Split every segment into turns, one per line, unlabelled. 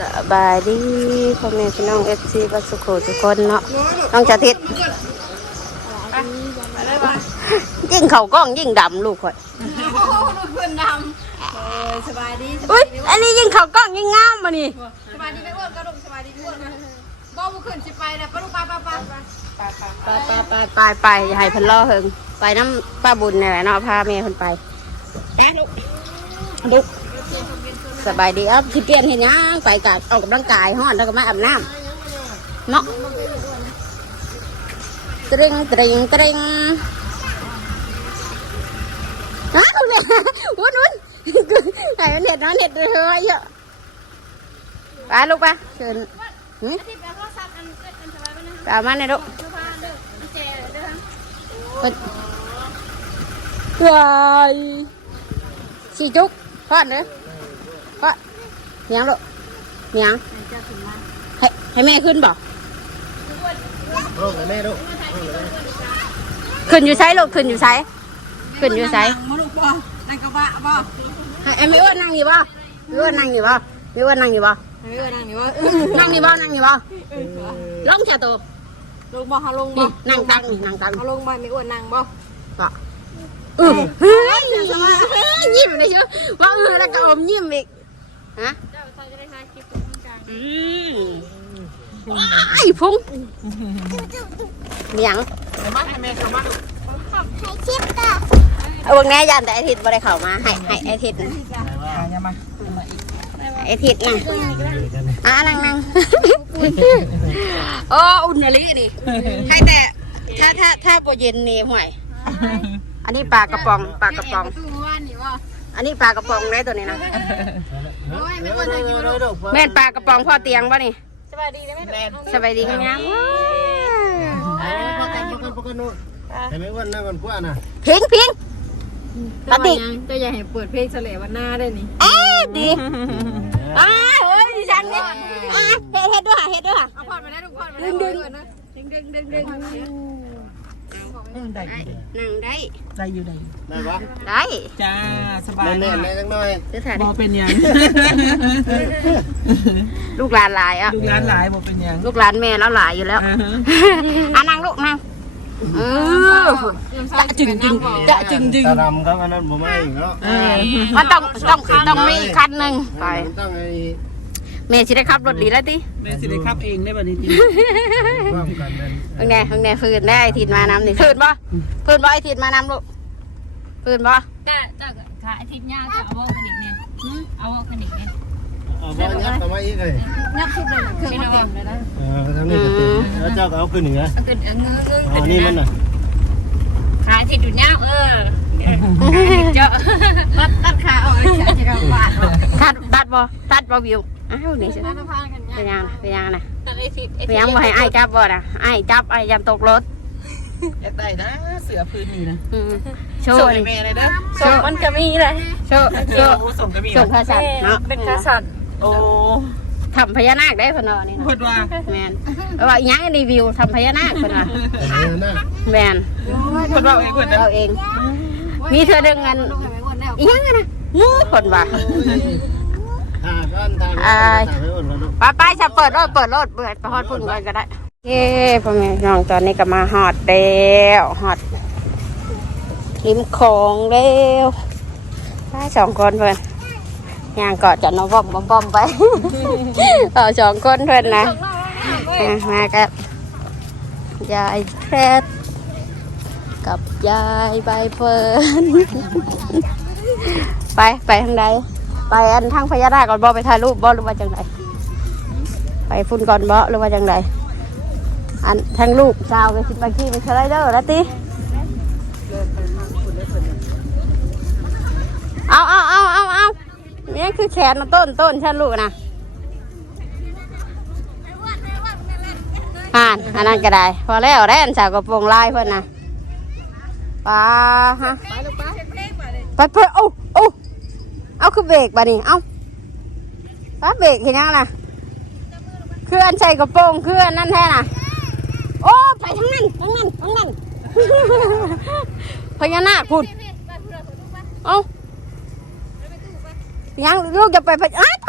สบายดีพ่อแม่พี่น้องเอฟซีบัสสุโขทุกคนเนาะน้องจะทิศยิ่งเข่ากล้องยิ่งดำลูกข่อย
เพื่อนดำเออสบายดีสบา
อุ้
ย
ยอันนี้ยิ่งเข่ากล้องยิ่งงามมานี่
สบายดีไม่อ้วนก็ลงสบายดีไม่อ้วนนะบ่บุขึ้นสิไปแล้วปะลูกไปไปไปไป
ไปไปไปไปไปอย่าให้เพันล่อเฮิงไปน้ำป้าบุญนี่แหละเนาะพาแม่คนไปแป๊กลูกลูก สบายดีครับที่เปลี่ยนเห็นยังไปกับออกกำลังกายห้อนแล้วก็มาอาบน้ำเนาะตริงตริงตริงอ้าวเนี่ยวุ้นวุ้นไหนมันเห็ดเนาะเห็ดเลยเยอะไปลูกไปเชิญหืม
ที่แปลว่าซับอันอันสบายไปนะ
ไปเอามาในอยลูกวายสีจุกพอดเลย พอดเมียงลูกเมียงให้ให้แม่ขึ้นบ่
โอ้ยแม่ลูก
ขึ้นอยู่ไซลูกขึ้นอยู่ไซขึ้นอยู่ไซ
มาลูกบ่นั่งกระบะบ่
ให้ให้ไม่อ้วนนั่งอยู่บ่ไม่อ้วนนั่งอยู่บ่ไม่อ้วนนั่งอยู่บ่
เออนั่งนี่ว่า
นั่งอยู่บ่นั่งอยู่บ่ลงเสียตัว
ลูกบ่เฮาลงบ่
นี่นั่งตังนี่นั่งตัง
เฮาลงบ่ไม่อ้วนนั่งบ่
บ่เออเฮ้ยยิ้มเลยเชียวว่าเออแล้วก็อมยิ้มอีก ฮะ
เจ้าใส่จะได้ถ่ายคลิปตรงกลาง
อืมไอ้พุงเมียง
มาให้แม่เข้ามา
เอาเบางแน่ยันแต่ไอทิศบ่ได้เข้ามาให้ให้ไอทิศนะ
อย่ามา
ไอทิศนะอ่านั่งนั่งโอ้อุ่นอะไรดิให้แต่ถ้าถ้าถ้าปเย็นนี่ห่วย อันนี้ปลากระป๋องปลากระป๋อง
ตู้ว่านนี่บ่
อันนี้ปลากระป๋องได้ตัวนี้นะ
โอ้ยไม่อ้วนทางอยู่ลูก
แม่นปลากระป๋องพ่อเตียงป่ะนี่
สบายดีนะแม่
สบายดีกันยัง
พกันพกันพกันนู่นให้แม่อ้วนนั่งก่อนพวกน่ะ
พิงพิงปฏิ
เจ้าอย่าให้เปิดเพลงเฉลวันหน้าได้นี่
เอ๊ะดีอ่าเฮ้ยดิฉันนี่อ่าเฮ็ดเฮ็ดด้วยค่ะเฮ็ดด้วยค่ะ
เอาพอดมาได้ลูกพอดมาได้ดึงดึงดึงดึง ดึงดึง
ได้
นั่งได้
ได้อยู่ได้
ได้ปะ
ได้
จ้าสบาย
แน่นๆแน่จังหน่อย
ซื้อถ่าย
บอเป็นหยัง
ลูกหลานหลายอะ
ลูกร้านหลายบอเป็นหยัง
ลูกหลานแม่แล้วหลายอยู่แล้ว
อ่าฮะ
อะนั่งลูกนั่งเออ
จะจึงจึง
จะจึงจึง
ตาดำครับอันนั้นผมไม่อีกเนาะ
เออ
มันต้องต้องต้องมีอีกคันหนึ่งไป
มันต้องไอ้
แม่สิได้ขับรถดีแล้วติ
แม่สิได้ขับเองได้บัดนี้ที
ร่วมกันนั่น
เพิ่งแน่เพิ่งแน่ฟืนได้ไอทิดมานำนี่ฟืนบ่ฟืนบ่ไอทิดมานำลูกฟืนบ่
จะจะขาอาทิตย์ย่างจะเอาวอกกันอีกเนี่ยเอาวอกกันอีกเนี่ย
เอาบ่ยัดเข้ามาอีกเลย
นับชุดเลยเครื่องมาเต็มเลยนะ
เออทางนี้ก็เต็มแล้วเจ้าก็เอาขึ้นเหนือ
เอาเกินเออเงื้อเงื้อ
เอานี่มันน่ะ
ขาอาทิตย์อยู่ย่างเออเจาะตัดตัดขาออกจะกำบาด
ตัดตัดบ่ตัดบ่วิว อ้าวนี่สิ
ตัดผ้ากัน
เป็น
ย่าง
ยังเป็นยังนะ
ตัดอาทิตย์
เป็นยังบ่ให้อ้ายจับบ่น่ะอ้ายจับอ้ายยันตกรถ
อยากได้นะเสือพื้นนี่นะ
อืมโช
ส่ง
ว์
ให้
นี่
แม่เลยนะ
ส่งมันก็มีเลย
โชว์โช
เดี๋ยว
ว์
ส่งก็มี
ส่งภาษาเนาะ
เป็นกษัตริย์
โอ้
ทำพญานาคได้เพิ่นว่านี่นะ
พูดว่า
แม่นเอาว่าอีหยังรีวิวทำพญานาคเพิ่นว่า
เออน่ะ
แม่น
พูดว่าเองเพื่อนนะ
เราเอง มีเธอเดึงเงิน
ลูกให้ไม่อ้วนแล้ว
อีหยังอะนะงูเพิ่นว่า
ทาก้ อนทา
อ่า
ทาให้อ้วนก่อนลูก
ไปไปจะเปิดรถเปิดรถเปิดไปฮอดพุ่นก่อนก็ได้เย้พ่อแม่น้องตอนนี้ก็มาฮอดแล้วฮอดริมโขงแล้วไปสองคนเพิ่อนย่างเกาะจะน้องบอมบอมบไปเอสองคนเพิ่อนนะมากับยายแพทกับยายใบเฟิร์นไป ไปทางใด ไปอันทางพญานาคก่อนบ่ไปถ่ายรูปบ่หรือว่าจังไดไปฝุ่นก่อนบาะหรือว่าจังไดอันทั้งลูกสาวไปสิบางทีไปสไลเดอร์แล้วติเอาเอาเอาเอาเอานี่คือแขนต้นต้นฉันลูกนะอ่านอันนั้นก็ได้ พอแล้วแร่นสาวกระโปรงลายเพื่อนนะปลาฮะไปเพื่อเอา เอาเอาคือเบรกบ่นี่เอาป้าเบรกเห็นยังนะเคลื่อนใส่กระโปรงเคลื่อนนั่นแท้น่ะ โอ้ไปทั้งนั้นทั้งนั้นทั้งนั้นพญานาคคุณเอายังลูกจะไปไปอ้าวไป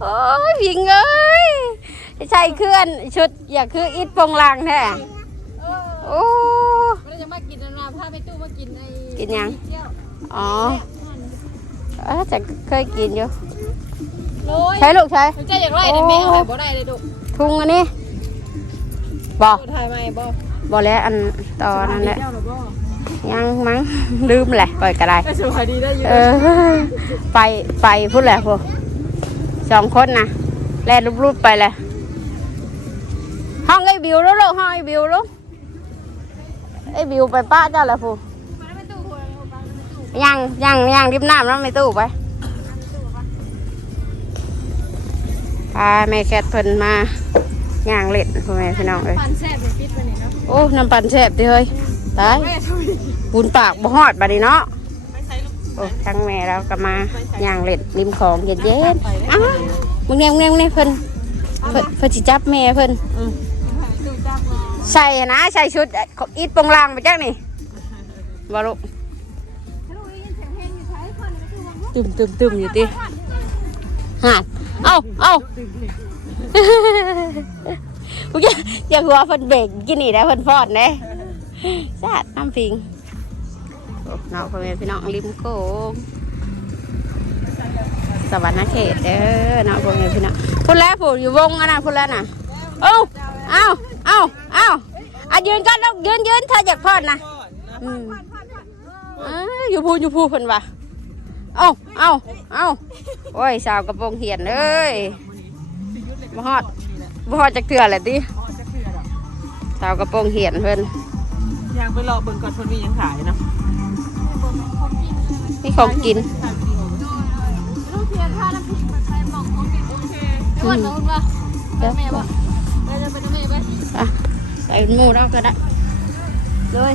โอ้ยพิงเอ้ยใช่เคลื่อนชุดอยากคืออิดโปงลางแท้โอ้
เราจะมากินอันมาพาไปตู้มากินไอ้
กินยัง
เที่ยว
อ๋อเอ้อจะเคยกินอยู่
โรย
ใช้ลูกใช้
มันจะอย่างไรเนี่ยแม่เอาไปบ่ได้เลยดู
ทุงอันนี้บอก
ถ่ายมาไอ้บ่
บอกแล้วอันตอนนั้นแหละ
เจ้าหรือบ่
ยังมั้งลืมแหละปล่อยก็ได้
ก็สบายดีได้อยู่
เออไปไปพูดแหละพวกสองคนนะแล่รูปๆไปเลยห้องไอ้บิวแล้วลูกห้องไอ้บิวลูกไอ้บิวไปป้าเจ้าแหละพวก ยังยังยังริบน้ำแล้วไม่ตู้ไปพาแม่แคทเพิ่นมาย่างเล็ดพ่อแม่พี่น้องเลย
ปันแซ่บเลยปิดไปนี่เนาะ
โอ้น้ำปั่นแซ่บดิเฮ้ยตาย
แม่ทำไม
บุญปากบ่ฮอดบัดนี้เนาะโอ้ทั้งแม่เราก็มาย่างเล็ดริมของเย็นเย็นๆอ้าวมึงเนี่ยมึงเนี่ยมึงเนี่ยเพิ่นเพิ่นเพิ่นสิจับแม่เพิ่นอืม
ตู้จับมา
ใส่นะใส่ชุดของอีทโปงลางไปจักนี่บ่ลูก
ตู้วัง
ตึมตึมตึมอยู่ติหาดเอ้าเอ้าอุ๊ยอย่าอย่าหัวเพิ่นเบรกกินนี่ได้เพิ่นฟอดเด้สาดน้ำพิงโอ้น้องพ่อแม่พี่น้องริมโขงสวรรค์เขตเด้อน้องพ่อแม่พี่น้องพูดแล้วพูดอยู่วงอันนั้นพูดแล้วน่ะเอ้าเอ้าเอ้าเอ้าอะยืนกันแล้วยืนยืนถ้าอยากพอดนะอืมอ้าวอยู่พูอยู่พูเพิ่นว่า เอ้าเอ้าเอ้าโอ้ยสาวกระโปรงเหียนเอ้ยบ่ฮอดบ่ฮอดจักเทื่อแหละติสาวกระโปรงเหียนเพิ่น
อยากไปรอเบิ่งก่อนคนมียังขายเนาะ
มีของกิน
ลูกเพียนผ้าน้ำพริกมาใช้หมองของกินโอเคไม่ว่าน้องว่าไปแม่บ่ไปจะไปแม่ไป
อะใส่หมูเราก็ได้เลย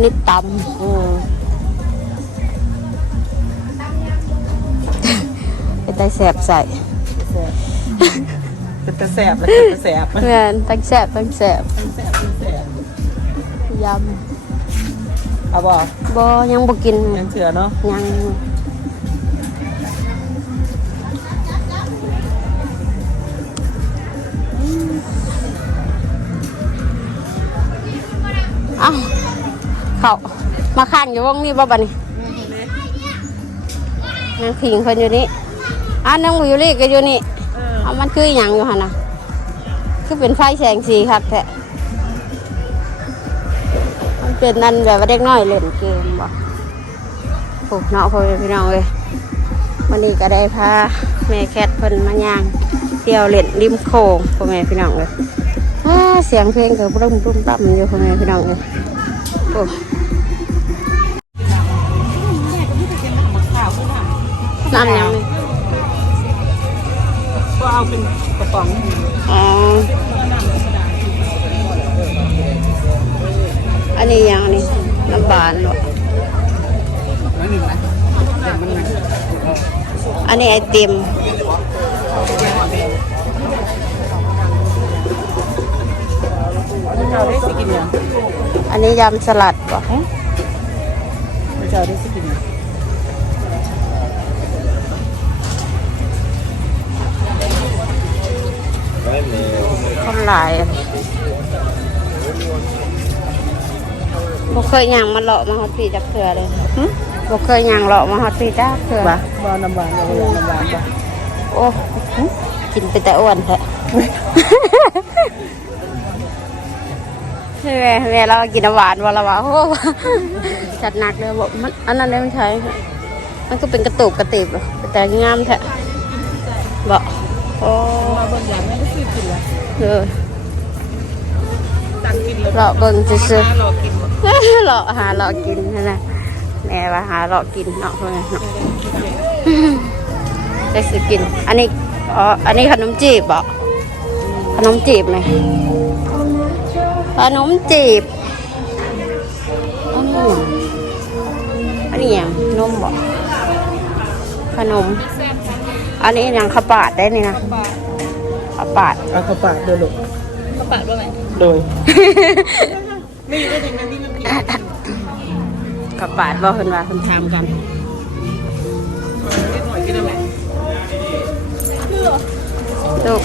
นนี้ตำอืมเป็นไตแสบใส่
เป็นตะแสบแล้วเป็นตะแสบ
เงินตั้งแสบตั้งแสบ
แสบเป็นแสบ
ย
เอาบ่ำ
บ่ยังบ่กิน
ยังเถื่อเนาะ
ยัง มาข้างอยู่วงนี้บ่บัดนี้นางผิงคนอยู่นี่อะนางบุยุรีก็อยู่นี่
เออ
เอามันคืออหย่างอยู่หั่นน่ะคือเป็นไฟแสงสีครับแท้มันเป็นนั่นแบบว่าเด็กน้อยเล่นเกมบ่โอ้เนาะพ่อแม่พี่น้องเลยวันนี้ก็ได้พาแม่แคทเพิ่นมาย่างเที่ยวเล่นริมโขงพ่อแม่พี่น้องเลยอ่าเสียงเพลงก็รุ่มรุ่มต่ำอยู่พ่อแม่พี่น้องเลยโอ้ น้ำยังนี่ำ
ก็เอาเป็นกระป๋อง
อ๋อ อันนี้ยังอันนี้น้ำบานเหรอ
น้อยหนึ่งนะเด็กมันหนัก
อันนี้ไอติม
เจ้าได้สิกินยัง
อันนี้ยำสลัดบ่
เจ้าได้สิกิน
คนหลายบ่เคยย่างมาเลาะมาฮอดพี่จักเทื่อเลยบ่เคยย่างเลาะมาฮอดพี่จักเทื่อ
บ่บ่น้ำหวานบ่น้ำหวานบ่
โอ้กินไปแต่อ้วนแท้แม่แม่เรากินน้ำหวานวันละวะโอ้จัดหนักเลยบอกมันอันนั้นได้ไม่ใช่มันก็เป็นกระตุกกระติบเหรอแต่งามแท้บ่โอ้
มา เบิ่งอย่างไม่ได้ซื้อกินละ
เออ
ตังกินเลย
เลาะเบิ่งซื่อ
รอกิน
ๆเลาะหาเลากินนั่นน่ะแม่ว่าหาเลากินเนาะเพิ่นเนาะได้ซื้อกิน อันนี้อ๋ออันนี้ขนมจีบบ่ขนมจีบไหมขนมจีบอันนี้ยังอันนี้ยังนมบ่ขนม อันนี้ยังข้าวปาดได้นี่นะ ข้าวปาด
เอาเข้าปากโดยลูก
กระปาดว่าไง
โดยไม่ได้ถึงนั้นนี่มันผิด
ข้าวปาดบ่เพิ่นว่าเพิ่นถามกัน
นิดหน่อยกินอะไร
ลูก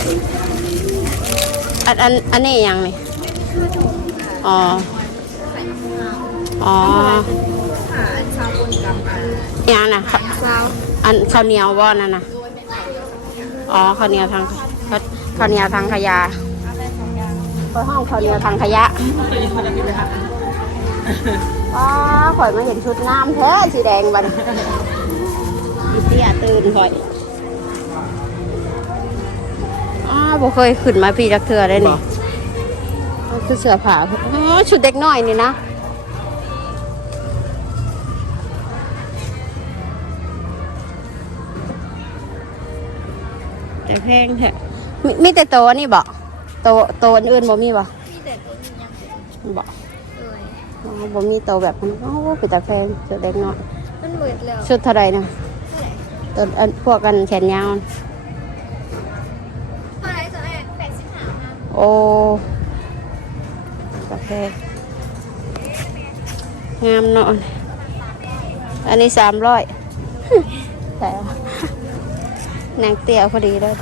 อันอันอันนี้หยังนี่อ๋ออ๋อหยังน่ะข้าวอันข้าวเหนียวบ่นั่นน่ะอ๋อข้าวเหนียวทาง ข้าวข้วเหนียวทางขยะไปห้องข้าวเหนียวทางขยะอ๋อข่อยมาเห็นชุดงามแท้สีแดงบันเตี้ยตื่นข่อยอ้าวบ่เคยขึ้นมาปีจักเทือได้นี่มันคือเสื้อผ้าอ๋อชุดเด็กน้อยนี่นะแต่แพงแท้ มีมีแต่โตวนี่บ่โตวโตวอันอื่นบ่มีบ่
มีแต่ตัวนี้ยัง
บ่
เอ้ย
อ๋อบ่มีโตวแบบนั้นโอ้เป็นแต่แพงชุดเด็กน้อย
มันเบิดแล้ว
ชุดเท่าไหร่นะตัวอันพวกกันแขนยาว
เท่าไหร่ตัวแรกแปดสิบห้านะ
โอ้กาแฟงามเนาะอันนี้สามร้อย แต่ นางเตี้ยพอดีเลย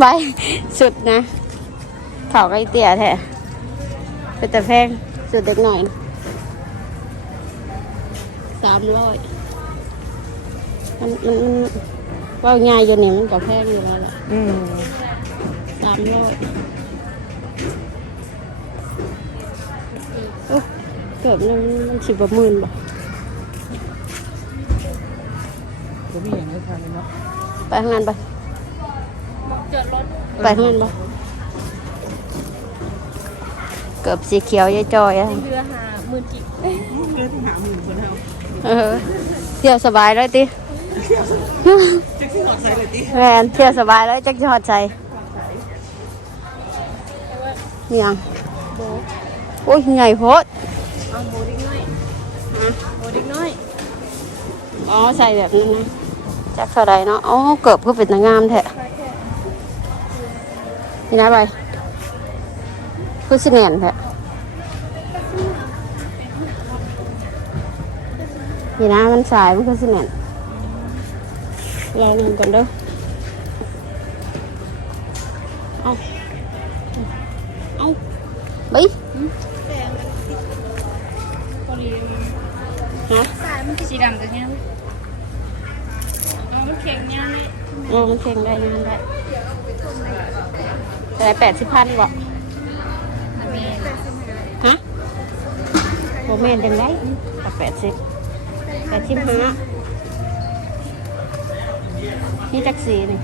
ไปสุดนะเถาไอ้เตี้ยแท้เป็นแต่แพงสุดเด็กหน่อยสามร้อยมันมันมันว่าง่ายอยู่นี่มันก็แพงอยู่แล้วล่ะ
อืม
สามร้อยโอ้เกือบนึงมันสิบกว่าหมื่นบ่
ก็มีอย่างนี้ทานเลยเนาะ
ไปทางนั้นไป
จอดรถ
ไปทางนั้นบ่เกือบสีเขียวยายจอยอะ
เรือหาหมื่นกี่
เกินหาหมื่นคนเท่า
เออเที่ยวสบายเลยติ
จะขึ้นหอดใส่เลยติ
แมนเที่ยวสบายเลยจักจะหอดใจเนียงโอ้ยใหญ่โพด
เอาโบดิ้งน้อยโบดิ้งน้อย
อ๋อใส่แบบนั้นนะจักเท่าไรเนาะอ๋อเกือบเพื่อเป็นนางงามแท้ นี่นะไปคือสิแน่นแท้นี่นะมันสายมันคือสิแน่นลองดูกันเด้อเอาเอาไปฮะ
สายมันสีดำตัวเนี้ยเอามันแข็งเนี้ยนี่
เออมันเข่งได้งานได้ แต่แปดสิบพันบอก
มี
ฮะโมเมนจังได้กับแปดสิบแปดสิบห้านี่จักสีนี่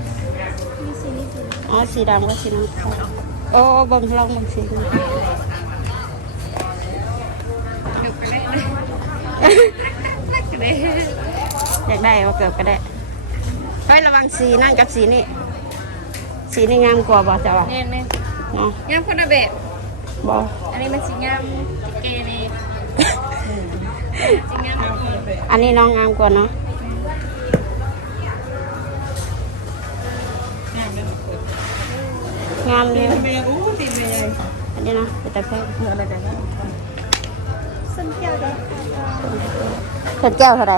มีสีนี้ตัว
อ๋อสีดำกับสีน้ำตาลโอ้เบิ่งลองเบิ่งสีนี้
เดี๋ยวไปเลยนักเลย
อยากได้ว่าเกือบก็ได้ไประวังสีนั่นกับสีนี่ สีนี่งามกว่าบ่จ้าวะ
เนี่ยเนี่ย
เนาะ
งามคนละแบบ
บ่
อันนี้มันสีงามเกนี่สีงาม
อันนี้น้องงามกว่าเนาะงามเลย
เมย์อู้ตีเมย์
อันนี้เนาะแต่แพง
อะไรแต่ละ
ส้นเกียวเด็ก
เผ็ดแก้วเท่าไหร่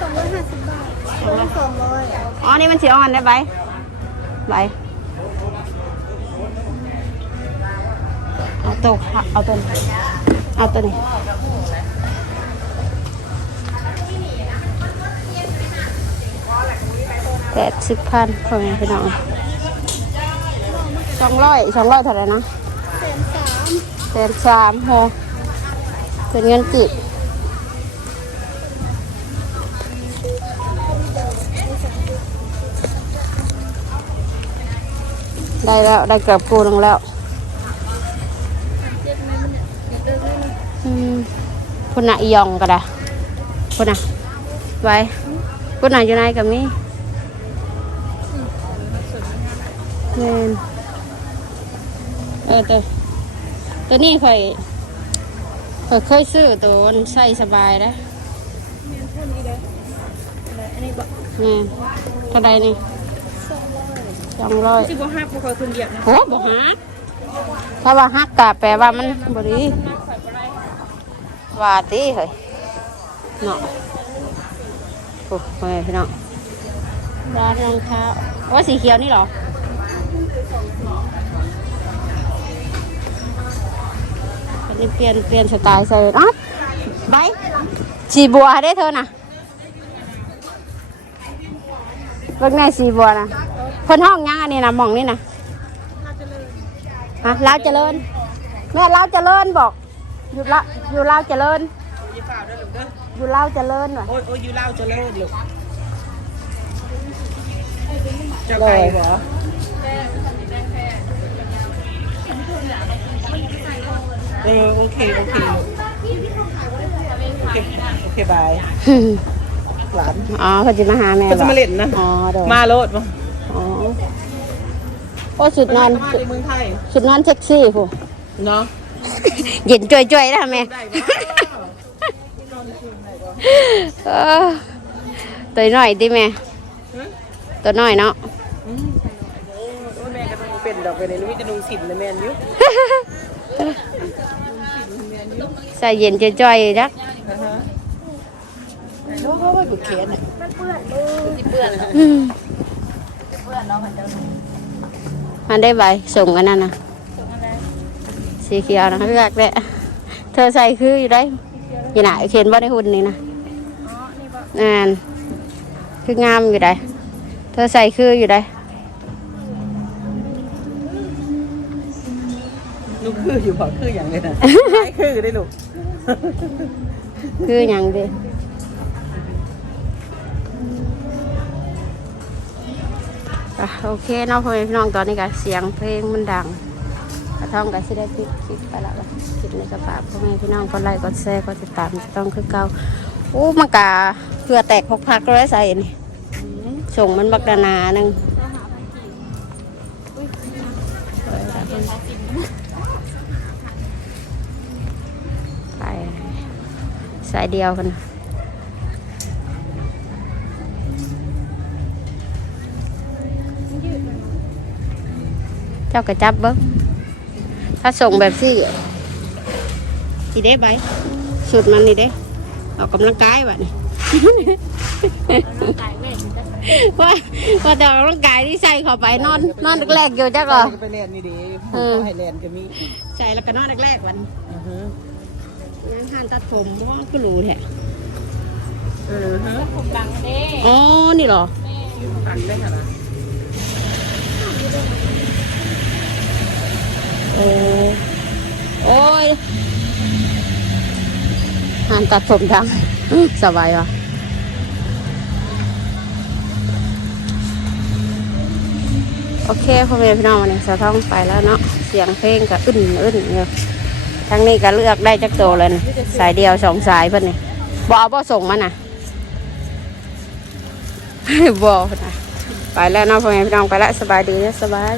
สองร้อยห้าสิบบาทสองร้อย
อ๋อนี่มันสีอ่อนได้ใบ ใบเอาตัวเอาตัวเอาตัวนี้แปดสิบพันพ่อแม่พี่น้องสองร้อยสองร้อยเท่าไหร่นะ
แสนสาม
แสนสามโหเป็นเงินจีบ ได้แล้วได้เกือบกูนึงแล้วพุ่นน่ะยองก็ได้พุ่นน่ะไว้พุ่นน่ะอยู่ไหนกับมี่แม่นเออตัวตัวนี้ข่อยข่อยเคยซื้อตัวใส่สบายนะ
เงินเท่านี้เลยอันนี้บอก
แม่นเท่าใดนี่ องร้อย
ที่บอกห้าพวกเขาคนเดียวนะ
โอ้บ่ฮักถ้าว่าฮักกะแปลว่ามันบ่ดีว่าติเฮ้ยเนาะโอ้ไปพี่น้องร้านรองเท้าโอ้สีเขียวนี่เหรออันนี้เปลี่ยนเปลี่ยนสไตล์ใส่อ๊ะไปสีบัวได้เธอน่ะเบิ่งแม่สีบัวนะ เพิ่นห้องยังอันนี้นะหมองนี่นะฮะลาวเจริญ แม่ลาวเจริญบอก อยู่ละอยู่ลาวเจริญ
ยี่ฝ่าด้วยลูกเด้อ
อยู่ลาวเจริญว่ะ
โอ้ยโอ้ยอยู่เล่าจะเลิศลูกจะไปเหรอเออโอเคโอเคลูกโอเคโอเคบายหลาน
อ๋อเขาจะมาหาแม่
เขาจะมาเล่นนะ
อ๋อเดี๋ยว
มาโลดมา
อ๋อ โอ้สุดนอน
มาในเมืองไทย
สุดนอนเซ็กซี่ผู้
เนาะ
เย็นจ่อยๆนะแม่
ได้ปะ
เออตัวน้อยดิแม่ตัวน้อยเนาะ
อืมโอ้ยแม่ก็ต้องเป็นดอกเป็นในนุ้ยจะนุ่งสินนะแมนอยุ
ใส่เย็นจ่อยๆจัก
อ่าฮะโอ้โหบุกเขียนอะ
อืม มันได้ใบส่งกันนั่นนะสีเขียวนะเลือกเลยเธอใส่คืออยู่ได้ยี่หน่าเขียนว่าในหุ่นนี่นะอ่านคืองามอยู่ได้เธอใส่คืออยู่ได้
ลูกคืออยู่พอคืออย่างเลยนะไม่คือได้ลูก
คืออย่างเดีอะ โอเคน้องพ่อแม่พี่น้องตอนนี้ก็เสียงเพลงมันดังกระท่องก็สิได้ปิดคลิปไปแล้วล่ะคลิปนี้ก็ฝาพ่อแม่พี่น้องกดไลค์กดแชร์กดติดตามจะต้องคือเก่าโอ้มันกะเพื่อแตกพกพักร้อยใส่นี่ส่งมันบักดานาหนึ่งไปสายเดียวกัน จ้ากระจับเบิ้งถ้าส่งแบบซี่ทีเด้ใบสุดมันนี่เด้ออกกำลังกายวะนี่
ตายแม่จะ
ว่าว่าแต่ออกกำลังกายที่ใส่เข้าไปนอนนอนแรกๆอยู่จักเหรอ
ไปเรียนนี่ดี
เออ
ให้เรียนก็มี
ใส่แล้วก็นอนแรกๆวัน
อือฮะ
ยังทานตัดผมเพราะว่ามันก็รู้แท้
เออฮะ
ผมดังเด้
อ๋อนี่เหรอ
ตันได้ขนาด
โอ้โอ้ยทานตัดผมดังสบายวะโอเคพ่อแม่พี่น้องวันนี้สะท้องไปแล้วเนาะเสียงเพลงก็อึนอึนอยู่ทั้งนี้ก็เลือกได้จักโตเลยนะสายเดียวสองสายเพิ่นนี่บอบ่ส่งมาน่ะบอนะไปแล้วเนาะพ่อแม่พี่น้องไปแล้วสบายดีสบาย